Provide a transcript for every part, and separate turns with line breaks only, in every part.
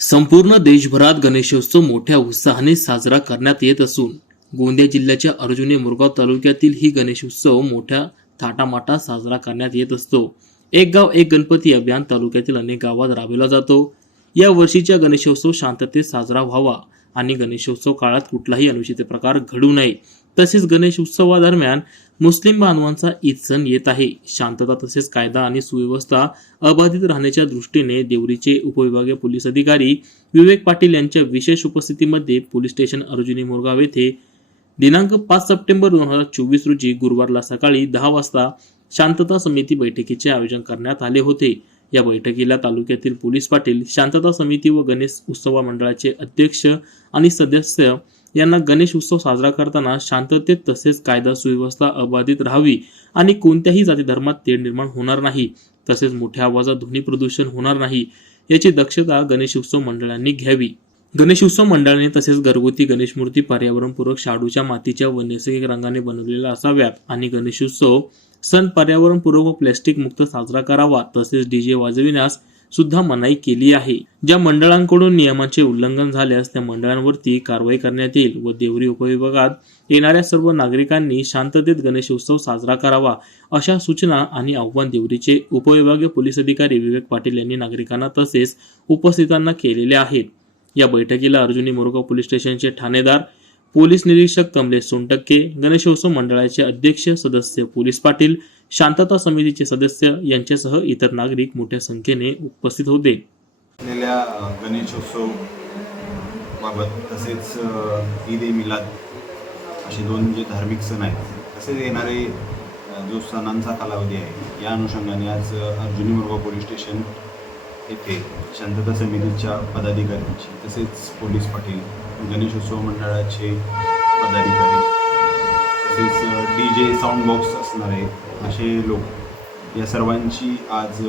संपूर्ण देशभरात गणेशोत्सव मोठ्या उत्साहाने साजरा करण्यात येत असून गोंदिया जिल्ह्याच्या अर्जुने मुरगाव तालुक्यातील ही गणेशोत्सव मोठ्या थाटामाटात साजरा करण्यात येत असतो. एक गाव एक गणपती अभियान तालुक्यातील अनेक गावात राबविला जातो. या वर्षीच्या गणेशोत्सव शांततेत साजरा व्हावा आणि गणेशोत्सव काळात कुठलाही अनुचित प्रकार घडू नये. तसेच गणेश उत्सवादरम्यान मुस्लिम बांधवांचा ईद सण येत आहे. शांतता तसेच कायदा आणि सुव्यवस्था अबाधित राहण्याच्या दृष्टीने देवरीचे उपविभागीय पोलीस अधिकारी विवेक पाटील यांच्या विशेष उपस्थितीमध्ये पोलीस स्टेशन अर्जुनी मोरगाव येथे दिनांक पाच सप्टेंबर दोन हजार चोवीस रोजी गुरुवारला सकाळी दहा वाजता शांतता समिती बैठकीचे आयोजन करण्यात आले होते. या बैठकीला तालुक्यातील पोलीस पाटील शांतता समिती व गणेश उत्सव मंडळाचे अध्यक्ष आणि सदस्य यांना गणेश उत्सव साजरा करताना शांततेत तसेच कायदा सुव्यवस्था अबाधित राहावी आणि कोणत्याही जाती धर्मात तेढ निर्माण होणार नाही तसेच मोठ्या आवाजात ध्वनी प्रदूषण होणार नाही याची दक्षता गणेश उत्सव मंडळांनी घ्यावी. गणेशोत्सव मंडळाने तसेच घरगुती गणेश मूर्ती पर्यावरणपूरक शाडूच्या मातीच्या व नैसर्गिक रंगाने बनवलेल्या असाव्यात आणि गणेशोत्सव सण पर्यावरणपूरक व प्लॅस्टिक मुक्त साजरा करावा तसेच डीजे वाजविण्यास सुद्धा मनाई केली आहे. ज्या मंडळांकडून नियमांचे उल्लंघन झाल्यास त्या मंडळांवरती कारवाई करण्यात येईल व देवरी उपविभागात येणाऱ्या सर्व नागरिकांनी शांततेत गणेशोत्सव साजरा करावा अशा सूचना आणि आव्हान देवरीचे उपविभागीय पोलीस अधिकारी विवेक पाटील यांनी नागरिकांना तसेच उपस्थितांना केलेले आहेत. या बैठकीला अर्जुनी मोरगाव पोलीस स्टेशनचे ठाणेदार पोलीस निरीक्षक कमलेश सोनटक्के गणेशोत्सव मंडळाचे अध्यक्ष सदस्य पोलीस पाटील शांतता समितीचे सदस्य यांच्यासह इतर नागरिक मोठ्या संख्येने उपस्थित होते.
गणेशोत्सव बाबत तसेच ईद ए मिलाद असे दोन जे धार्मिक सण आहेत तसेच येणारे जो सणांचा कालावधी आहे या अनुषंगाने आज अर्जुनी मुरगाव पोलीस स्टेशन येथे शांतता समितीच्या पदाधिकाऱ्यांची तसेच पोलीस पाटील गणेशोत्सव मंडळाचे पदाधिकारी तसेच डी जे साऊंड बॉक्स असणारे असे लोक. या सर्वांची आज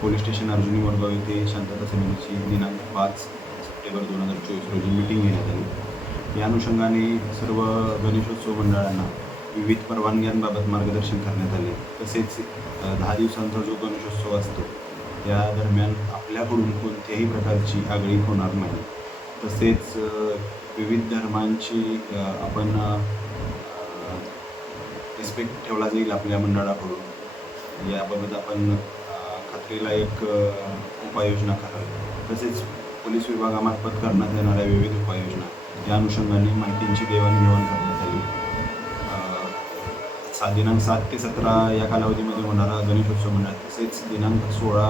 पोलीस स्टेशन अर्जुनी वर्गाव येथे शांतता समितीची दिनांक पाच सप्टेंबर दोन हजार चोवीस रोजी मिटिंग घेण्यात आली. या अनुषंगाने सर्व गणेशोत्सव मंडळांना विविध परवानग्यांबाबत मार्गदर्शन करण्यात आले. तसेच दहा दिवसांचा जो गणेशोत्सव असतो त्या दरम्यान आपल्याकडून कोणत्याही प्रकारची आगळी होणार नाही. तसेच विविध धर्मांची आपण रिस्पेक्ट ठेवला जाईल आपल्या मंडळाकडून. याबाबत आपण खात्रीला एक उपाययोजना करावी. तसेच पोलीस विभागामार्फत करण्यात येणाऱ्या विविध उपाययोजना. या अनुषंगाने माहितींची देवाणघेवाण करण्यात सात दिनांक सात ते सतरा या कालावधीमध्ये होणारा गणेशोत्सव म्हणा तसेच दिनांक सोळा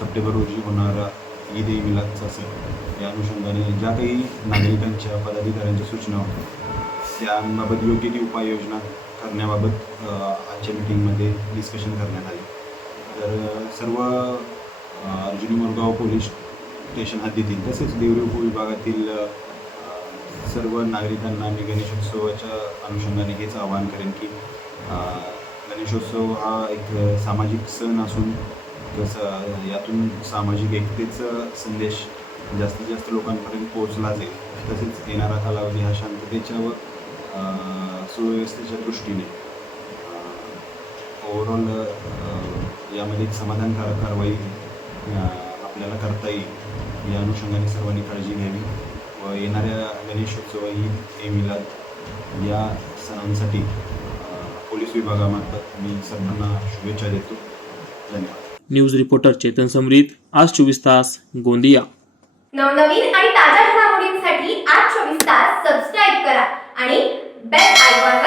सप्टेंबर रोजी होणारा ईद ए मिलादचा सण. या अनुषंगाने ज्या काही नागरिकांच्या पदाधिकाऱ्यांच्या सूचना होत्या त्यांबाबत योग्य ती उपाययोजना करण्याबाबत आजच्या मिटिंगमध्ये डिस्कशन करण्यात आले. तर सर्व अर्जुनी मुरगाव पोलीस स्टेशन हद्दीतील तसेच देवरी उपविभागातील सर्व नागरिकांना मी गणेशोत्सवाच्या अनुषंगाने हेच आवाहन करेन की गणेशोत्सव हा एक सामाजिक सण असून जसं यातून सामाजिक एकतेचा संदेश जास्तीत जास्त लोकांपर्यंत पोहोचला जाईल. तसेच येणारा कालावधी हा शांततेच्या व सुव्यवस्थेच्या दृष्टीने ओव्हरऑल यामध्ये एक समाधानकारक कारवाई आपल्याला करता येईल या अनुषंगाने सर्वांनी काळजी घ्यावी. व येणाऱ्या गणेशोत्सव ईद ए मिलाद या सणांसाठी पोलीस विभागामार्फत मी सर्वांना शुभेच्छा देतो. धन्यवाद.
न्यूज रिपोर्टर चेतन समरीत आज चोवीस तास गोंदिया.
नवनवीन आणि ताज्या घडामोडींसाठी आज चोवीस तास सबस्क्राईब करा आणि बेल आयकॉन